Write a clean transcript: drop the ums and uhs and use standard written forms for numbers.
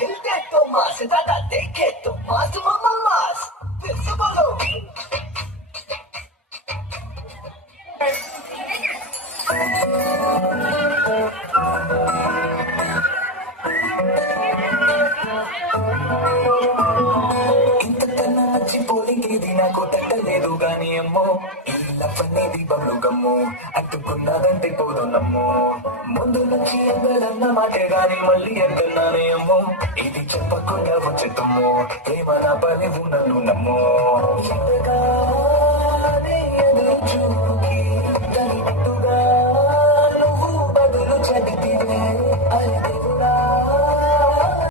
हिलते तो मास दादा देखे तो मास मामा मास फिर से बोलो ఇంతకన్నా నచ్చి పోలింగేది నాకు తట్టలేదు గాని అమ్మో ఈ లఫనేది బబ్లు గమ్ము అట్టుకున్నదంటే పోదు నమ్ము ముందు నుంచి ఎందరన్న మాటే గాని మళ్ళీ ఎంతన్నానే అమ్మో ఇది చెప్పకుండా వచ్చే తుమ్ము ప్రేమ నా పని ఉన్నను